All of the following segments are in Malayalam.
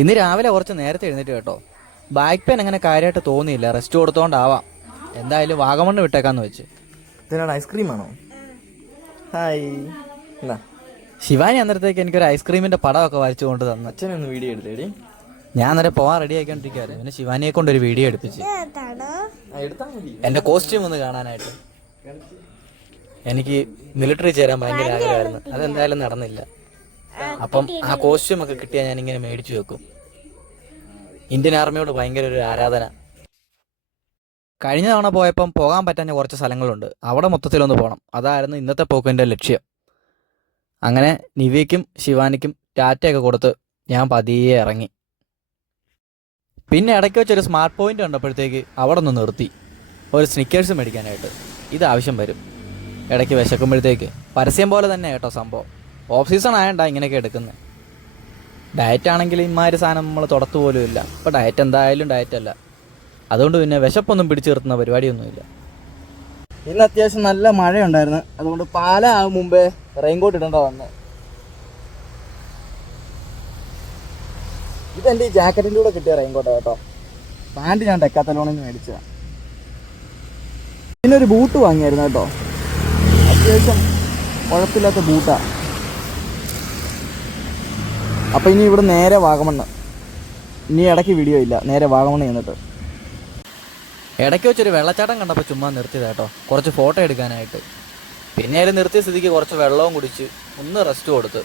ഇന്ന് രാവിലെ കുറച്ച് നേരത്തെ എഴുന്നേറ്റ് കേട്ടോ. ബാക്ക് പെയിൻ അങ്ങനെ കാര്യമായിട്ട് തോന്നിയില്ല, റെസ്റ്റ് കൊടുത്തോണ്ടാവാം. എന്തായാലും വാഗമണ്ണ് വിട്ടേക്കാന്ന് വെച്ച്. ഇതിനാണ് ഐസ്ക്രീം ആണോ? ഹായ്. എന്നാ ശിവാനി അന്നേരത്തേക്ക് എനിക്കൊരു ഐസ്ക്രീമിന്റെ പടമൊക്കെ വരച്ചു കൊണ്ട് തന്നു. അച്ഛനൊന്ന് വീഡിയോ എടുത്തേടി. ഞാൻ അന്നേരം പോകാൻ റെഡി ആയിക്കൊണ്ടിരിക്കുകയായിരുന്നു. പിന്നെ ശിവാനിയെ കൊണ്ടൊരു വീഡിയോ എടുപ്പിച്ച് എടുത്താൽ മതി എന്റെ കോസ്റ്റ്യൂം ഒന്ന് കാണാനായിട്ട്. എനിക്ക് മിലിറ്ററി ചേരാൻ ഭയങ്കര ആഗ്രഹമായിരുന്നു, അതെന്തായാലും നടന്നില്ല. അപ്പം ആ കോസ്റ്റ്യൂം ഒക്കെ കിട്ടിയാൽ ഞാൻ ഇങ്ങനെ മേടിച്ചു വെക്കും. ഇന്ത്യൻ ആർമിയോട് ഭയങ്കര ഒരു ആരാധന. കഴിഞ്ഞ തവണ പോയപ്പം പോകാൻ പറ്റാഞ്ഞ കുറച്ച് സ്ഥലങ്ങളുണ്ട്, അവിടെ മൊത്തത്തിലൊന്ന് പോകണം. അതായിരുന്നു ഇന്നത്തെ പോക്കിൻ്റെ ലക്ഷ്യം. അങ്ങനെ നിവ്യയ്ക്കും ശിവാനിക്കും ടാറ്റയൊക്കെ കൊടുത്ത് ഞാൻ പതിയെ ഇറങ്ങി. പിന്നെ ഇടയ്ക്ക് വെച്ചൊരു സ്മാർട്ട് പോയിന്റ് കണ്ടപ്പോഴത്തേക്ക് അവിടെ ഒന്ന് നിർത്തി ഒരു സ്നിക്കേഴ്സ് മേടിക്കാനായിട്ട്. ഇത് ആവശ്യം വരും ഇടയ്ക്ക് വിശക്കുമ്പോഴത്തേക്ക്. പരസ്യം പോലെ തന്നെ കേട്ടോ സംഭവം. ഓഫ് സീസൺ ആയണ്ടാ ഇങ്ങനെയൊക്കെ എടുക്കുന്നത്. ഡയറ്റ് ആണെങ്കിൽ ഇമാതിരി സാധനം നമ്മൾ തുടത്തു പോലും ഇല്ല. ഇപ്പോൾ ഡയറ്റ് എന്തായാലും ഡയറ്റ് അല്ല, അതുകൊണ്ട് പിന്നെ വിശപ്പൊന്നും പിടിച്ചു നിർത്തുന്ന പരിപാടിയൊന്നുമില്ല. ഇന്ന് അത്യാവശ്യം നല്ല മഴയുണ്ടായിരുന്നു, അതുകൊണ്ട് പാലാകും മുമ്പേ റെയിൻകോട്ട് ഇടേണ്ട വന്ന്. ഇതെൻ്റെ ഈ ജാക്കറ്റിൻ്റെ കൂടെ കിട്ടിയ റെയിൻകോട്ടാ കേട്ടോ. പാൻറ്റ് ഞാൻ ഡെക്കാത്തലോണിൽ നിന്ന് മേടിച്ചതാണ്. പിന്നെ ഒരു ബൂട്ട് വാങ്ങിയായിരുന്നു കേട്ടോ, അത്യാവശ്യം കുഴപ്പമില്ലാത്ത ബൂട്ടാണ്. അപ്പോൾ ഇനി ഇവിടെ നേരെ വാഗമണ്ണ്. ഇനി ഇടയ്ക്ക് വീഡിയോ ഇല്ല, നേരെ വാഗമണ്ണ് ചെന്നിട്ട്. ഇടയ്ക്ക് വെച്ചൊരു വെള്ളച്ചാട്ടം കണ്ടപ്പോൾ ചുമ്മാ നിർത്തിയത് കേട്ടോ, കുറച്ച് ഫോട്ടോ എടുക്കാനായിട്ട്. പിന്നെ അതിൽ നിർത്തിയ സ്ഥിതിക്ക് കുറച്ച് വെള്ളവും കുടിച്ച് ഒന്ന് റെസ്റ്റ് കൊടുത്ത്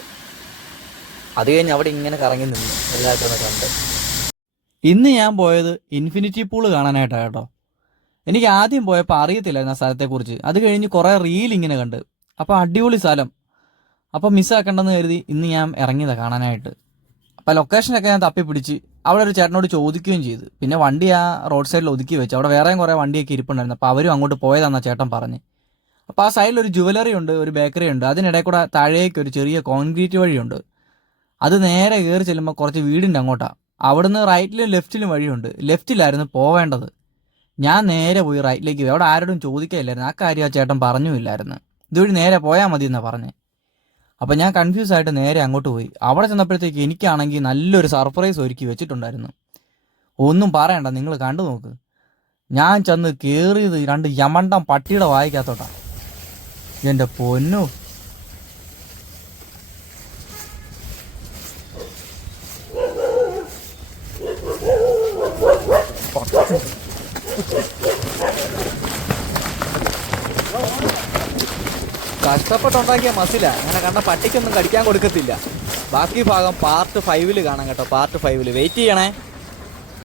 അത് കഴിഞ്ഞ് അവിടെ ഇങ്ങനെ കറങ്ങി നിന്നു എല്ലാവർക്കും ഒന്ന് കണ്ട്. ഇന്ന് ഞാൻ പോയത് ഇൻഫിനിറ്റി പൂള് കാണാനായിട്ടാണ് കേട്ടോ. എനിക്ക് ആദ്യം പോയപ്പോൾ അറിയത്തില്ലായിരുന്നു ആ സ്ഥലത്തെക്കുറിച്ച്. അത് കഴിഞ്ഞ് കുറേ റീൽ ഇങ്ങനെ കണ്ട്, അപ്പോൾ അടിപൊളി സ്ഥലം, അപ്പോൾ മിസ്സാക്കണ്ടെന്ന് കരുതി ഇന്ന് ഞാൻ ഇറങ്ങിയതാണ് കാണാനായിട്ട്. അപ്പോൾ ലൊക്കേഷനൊക്കെ ഞാൻ തപ്പിപ്പിടിച്ച് അവിടെ ഒരു ചേട്ടനോട് ചോദിക്കുകയും ചെയ്തു. പിന്നെ വണ്ടി ആ റോഡ് സൈഡിൽ ഒതുക്കി വെച്ചു. അവിടെ വേറെയും കുറേ വണ്ടിയൊക്കെ ഇരിപ്പുണ്ടായിരുന്നു. അപ്പോൾ അവരും അങ്ങോട്ട് പോയതാണെന്നാണ് ചേട്ടൻ പറഞ്ഞ്. അപ്പോൾ ആ സൈഡിൽ ഒരു ജുവലറി ഉണ്ട്, ഒരു ബേക്കറി ഉണ്ട്. അതിനിടയിൽ കൂടെ താഴേക്ക് ഒരു ചെറിയ കോൺക്രീറ്റ് വഴിയുണ്ട്. അത് നേരെ കയറി ചെല്ലുമ്പോൾ കുറച്ച് വീടിൻ്റെ അങ്ങോട്ടാണ്. അവിടുന്ന് റൈറ്റിലും ലെഫ്റ്റിലും വഴിയുണ്ട്. ലെഫ്റ്റിലായിരുന്നു പോവേണ്ടത്. ഞാൻ നേരെ പോയി റൈറ്റിലേക്ക് പോയി. അവിടെ ആരോടും ചോദിക്കാനില്ലായിരുന്നു, ആ കാര്യം ആ ചേട്ടൻ പറഞ്ഞുമില്ലായിരുന്നു. ഇതുവഴി നേരെ പോയാൽ മതി എന്നാണ് പറഞ്ഞത്. അപ്പോൾ ഞാൻ കൺഫ്യൂസ് ആയിട്ട് നേരെ അങ്ങോട്ട് പോയി. അവിടെ ചെന്നപ്പോഴത്തേക്ക് എനിക്കാണെങ്കിൽ നല്ലൊരു സർപ്രൈസ് ഒരുക്കി വെച്ചിട്ടുണ്ടായിരുന്നു. ഒന്നും പറയണ്ട, നിങ്ങൾ കണ്ടു നോക്ക്. ഞാൻ ചെന്ന് കയറിയത് 2 യമണ്ടം പട്ടിയുടെ വായിക്കാത്തോട്ടാണ്. എൻ്റെ പൊന്നു, കഷ്ടപ്പെട്ടുണ്ടാക്കിയ മസില. അങ്ങനെ കണ്ട പട്ടിക്കൊന്നും കടിക്കാൻ കൊടുക്കത്തില്ല. ബാക്കി ഭാഗം പാർട്ട് 5 കാണാം കേട്ടോ. പാർട്ട് 5 വെയിറ്റ് ചെയ്യണേ.